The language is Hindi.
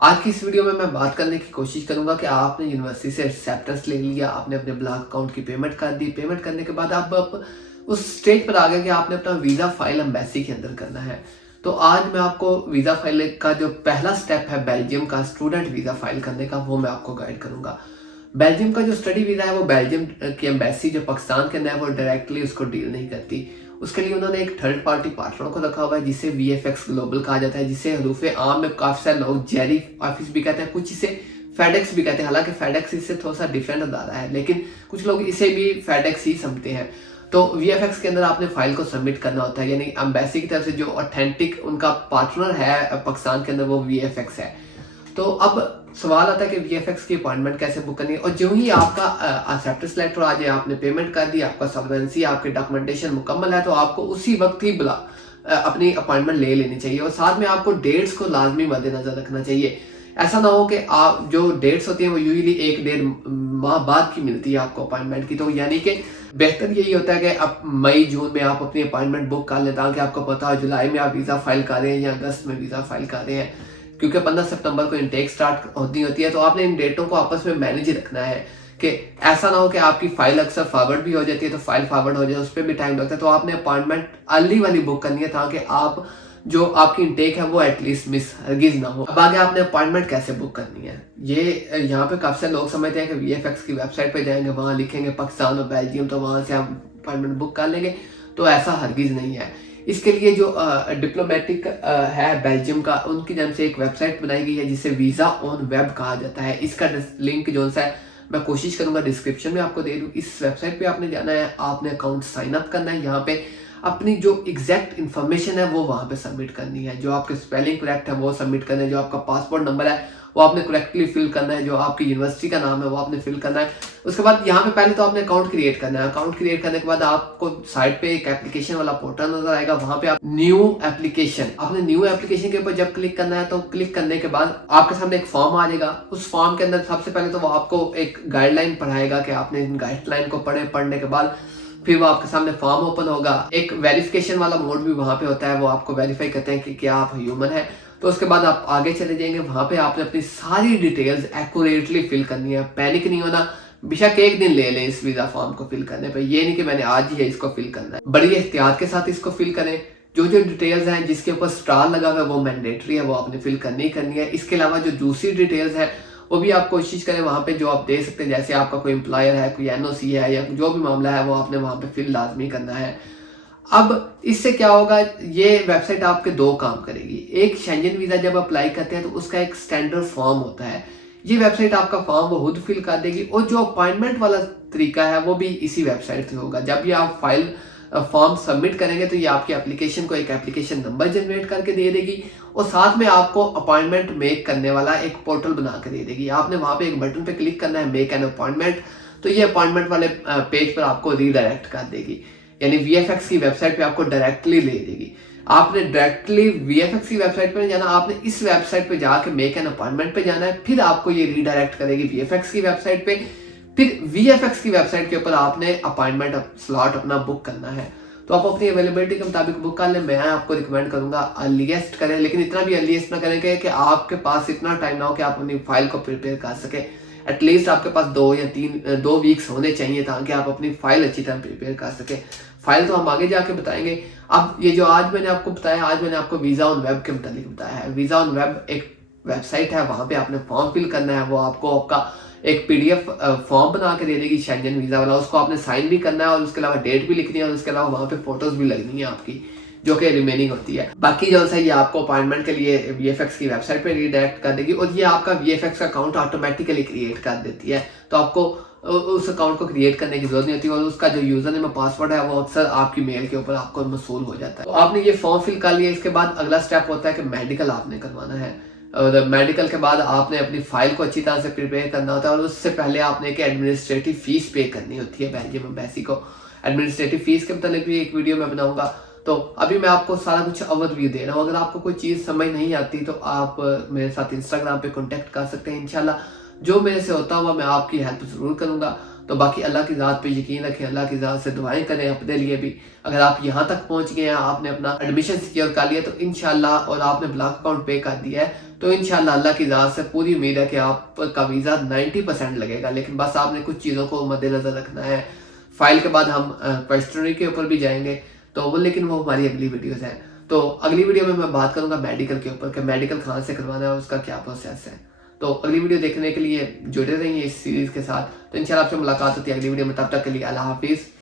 आज की इस वीडियो में मैं बात करने की कोशिश करूंगा कि आपने यूनिवर्सिटी से एक्सेप्टेंस ले लिया, आपने अपने ब्लॉक अकाउंट की पेमेंट कर दी। पेमेंट करने के बाद आप उस स्टेज पर आ गए कि आपने अपना वीज़ा फाइल एम्बेसी के अंदर करना है। तो आज मैं आपको वीज़ा फाइल का जो पहला स्टेप है बेल्जियम का स्टूडेंट वीज़ा फाइल करने का, वो मैं आपको गाइड करूंगा। बेल्जियम का जो स्टडी वीज़ा है वो बेल्जियम की एम्बेसी जो पाकिस्तान के अंदर है वो डायरेक्टली उसको डील नहीं करती। उसके लिए उन्होंने एक थर्ड पार्टी पार्टनर को रखा हुआ है जिसे VFX ग्लोबल कहा जाता है, जिसे हरूफ आम में काफ़ी सारे लोग जेरी ऑफिस भी कहते हैं, कुछ इसे फेडेक्स भी कहते हैं। हालांकि फेडेक्स इससे थोड़ा सा डिफरेंट अदारा है, लेकिन कुछ लोग इसे भी फेडेक्स ही समझते हैं। तो VFX के अंदर आपने फाइल को सबमिट करना होता है, यानी एम्बेसी की तरफ से जो ऑथेंटिक उनका पार्टनर है पाकिस्तान के अंदर वो VFX है। तो अब सवाल आता है कि VFX की अपॉइंटमेंट कैसे बुक करनी है। और जो ही आपका एक्सेप्टेंस लेटर आ जाए, आपने पेमेंट कर दी, आपका सॉल्वेंसी आपके डॉक्यूमेंटेशन मुकम्मल है, तो आपको उसी वक्त ही अपनी अपॉइंटमेंट ले लेनी चाहिए। और साथ में आपको डेट्स को लाजमी मद्देनजर रखना चाहिए। ऐसा ना हो कि आप जो डेट्स होती हैं वो यूजुअली 1-1.5 माह बाद की मिलती है आपको अपॉइंटमेंट की। तो यानी कि बेहतर यही होता है कि आप मई जून में आप अपनी अपॉइंटमेंट बुक कर लें, ताकि आपको पता हो जुलाई में आप वीज़ा फाइल कर रहे हैं या अगस्त में वीज़ा फाइल कर रहे हैं, क्योंकि 15 सितंबर को इनटेक स्टार्ट होती है। तो आपने इन डेटों को आपस में मैनेज रखना है कि ऐसा ना हो कि आपकी फाइल अक्सर फॉरवर्ड भी हो जाती है, तो फाइल फॉरवर्ड हो जाए उस पर भी टाइम लगता है। तो आपने अपॉइंटमेंट अर्ली वाली बुक करनी है, ताकि आप जो आपकी इनटेक है वो एटलीस्ट मिस हरगिज ना हो। अब आगे आपने अपॉइंटमेंट कैसे बुक करनी है, ये यहाँ पे काफी सारे लोग समझते हैं कि VFX की वेबसाइट पे जाएंगे, वहां लिखेंगे पाकिस्तान और बेल्जियम, तो वहां से हम अपॉइंटमेंट बुक कर लेंगे। तो ऐसा हरगिज नहीं है। इसके लिए जो डिप्लोमेटिक है बेल्जियम का, उनकी जानब से एक वेबसाइट बनाई गई है जिसे वीज़ा ऑन वेब कहा जाता है। इसका लिंक जो सा है मैं कोशिश करूंगा डिस्क्रिप्शन में आपको दे दूं। इस वेबसाइट पे आपने जाना है, आपने अकाउंट साइन अप करना है। यहाँ पे अपनी जो एग्जैक्ट इन्फॉर्मेशन है वो वहाँ पे सबमिट करनी है। जो आपके स्पेलिंग करेक्ट है वो सबमिट करना है, जो आपका पासपोर्ट नंबर है वो आपने करेक्टली फिल करना है, जो आपकी यूनिवर्सिटी का नाम है वो आपने फिल करना है। उसके बाद यहाँ पे पहले तो आपने अकाउंट क्रिएट करना है। अकाउंट क्रिएट करने के बाद आपको साइड पे एक एप्लीकेशन वाला पोर्टल नजर आएगा, वहां पे आप न्यू एप्लीकेशन, आपने न्यू एप्लीकेशन के ऊपर जब क्लिक करना है, तो क्लिक करने के बाद आपके सामने एक फॉर्म आ जाएगा। उस फॉर्म के अंदर सबसे पहले तो वो आपको एक गाइडलाइन पढ़ाएगा कि आपने इन गाइडलाइन को पढ़ने के बाद फिर वो आपके सामने फॉर्म ओपन होगा। एक वेरिफिकेशन वाला मोड भी वहां पे होता है, वो आपको वेरीफाई करते हैं कि क्या आप ह्यूमन है। तो उसके बाद आप आगे चले जाएंगे, वहां पे आपने अपनी सारी डिटेल्स एक्यूरेटली फिल करनी है। पैनिक नहीं होना, बेशक एक दिन ले लें इस वीजा फॉर्म को फिल करने पे, ये नहीं कि मैंने आज ही है इसको फिल करना है। बड़ी एहतियात के साथ इसको फिल करें। जो जो डिटेल्स हैं जिसके ऊपर स्टार लगा हुआ है वो मैंडेटरी है, वो आपने फिल करनी ही करनी है। इसके अलावा जो दूसरी डिटेल्स है वो भी आप कोशिश करें वहां पे जो आप दे सकते हैं, जैसे आपका कोई एम्प्लॉयर है, कोई NOC है, या जो भी मामला है वो आपने वहां पे फिल लाजमी करना है। अब इससे क्या होगा, ये वेबसाइट आपके दो काम करेगी। एक, शेंजन वीजा जब अप्लाई करते हैं तो उसका एक स्टैंडर्ड फॉर्म होता है, ये वेबसाइट आपका फॉर्म वो खुद फिल कर देगी। और जो अपॉइंटमेंट वाला तरीका है वो भी इसी वेबसाइट से होगा। जब ये आप फाइल फॉर्म सबमिट करेंगे तो ये आपकी एप्लीकेशन को एक एप्लीकेशन नंबर जनरेट करके दे देगी, और साथ में आपको अपॉइंटमेंट मेक करने वाला एक पोर्टल बना के दे देगी। आपने वहां पे एक बटन पे क्लिक करना है, मेक एन अपॉइंटमेंट, तो ये अपॉइंटमेंट वाले पेज पर आपको रीडायरेक्ट कर देगी, यानी VFX की वेबसाइट पे आपको डायरेक्टली ले देगी। आपने डायरेक्टली VFX की वेबसाइट पे नहीं जाना, आपने इस वेबसाइट पे जाके मेक एन अपॉइंटमेंट पे जाना है, फिर आपको ये रीडायरेक्ट करेगी VFX की वेबसाइट पे। फिर VFX की वेबसाइट के ऊपर आपने अपॉइंटमेंट स्लॉट अपना बुक करना है। तो आप अपनी अवेलेबिलिटी के मुताबिक बुक कर लें। मैं आपको रिकमेंड करूंगा अर्लीस्ट करें, लेकिन इतना भी अर्लीस्ट ना करें कि आपके पास इतना टाइम ना हो कि आप अपनी फाइल को प्रिपेयर कर सके। एटलीस्ट आपके पास 2 वीक्स होने चाहिए, ताकि आप अपनी फाइल अच्छी तरह प्रिपेयर कर सके। फाइल तो हम आगे जाके बताएंगे। अब ये जो आज मैंने आपको बताया, आज मैंने आपको वीजा ऑन वेब के मुताबिक बताया है। वीजा ऑन वेब एक वेबसाइट है, वहां पे आपने फॉर्म फिल करना है। वो आपको आपका एक PDF फॉर्म बना के दे देगी शेंजन वीजा वाला, उसको आपने साइन भी करना है, और उसके अलावा डेट भी लिखनी है, और उसके अलावा वहां पे फोटोज भी लगनी है आपकी, जो कि रिमेनिंग होती है। बाकी जो है ये आपको अपॉइंटमेंट के लिए VFX की वेबसाइट पे रीडायरेक्ट कर देगी, और ये आपका VFX अकाउंट ऑटोमेटिकली क्रिएट कर देती है। तो आपको उस अकाउंट को क्रिएट करने की जरूरत नहीं होती, और उसका जो यूजर नेम पासवर्ड है वो अक्सर आपकी मेल के ऊपर आपको मसूल हो जाता है। तो आपने ये फॉर्म फिल कर लिया। इसके बाद अगला स्टेप होता है कि मेडिकल आपने करवाना है, और मेडिकल के बाद आपने अपनी फाइल को अच्छी तरह से प्रिपेयर करना होता है, और उससे पहले आपने एक एडमिनिस्ट्रेटिव फीस पे करनी होती है बेल्जियम एम्बेसी को। एडमिनिस्ट्रेटिव फीस के मतलब भी एक वीडियो में बनाऊंगा। तो अभी मैं आपको सारा कुछ ओवरव्यू दे रहा हूँ। अगर आपको कोई चीज़ समझ नहीं आती तो आप मेरे साथ इंस्टाग्राम पे कॉन्टेक्ट कर सकते हैं इंशाल्लाह। जो मेरे से होता हुआ मैं आपकी हेल्प ज़रूर करूँगा। तो बाकी अल्लाह की ज़ात पे यकीन रखें, अल्लाह की ज़ात से दुआएं करें अपने लिए भी। अगर आप यहाँ तक पहुँच गए हैं, आपने अपना एडमिशन सिक्योर कर लिया तो इंशाल्लाह, और आपने ब्लॉक अकाउंट पे कर दिया है तो इंशाल्लाह अल्लाह की ज़ात से पूरी उम्मीद है कि आपका वीज़ा 90% लगेगा। लेकिन बस आपने कुछ चीज़ों को मद्देनज़र रखना है। फाइल के बाद हम क्वेश्चनरी के ऊपर भी जाएंगे, तो वो लेकिन वो हमारी अगली वीडियोज़ हैं। तो अगली वीडियो में मैं बात करूँगा मेडिकल के ऊपर कि मेडिकल कहाँ से करवाना है और उसका क्या प्रोसेस है। तो अगली वीडियो देखने के लिए जुड़े रहिए इस सीरीज़ के साथ। तो इंशाल्लाह आपसे मुलाकात होती है अगली वीडियो में, तब तक के लिए अल्लाह हाफिज़।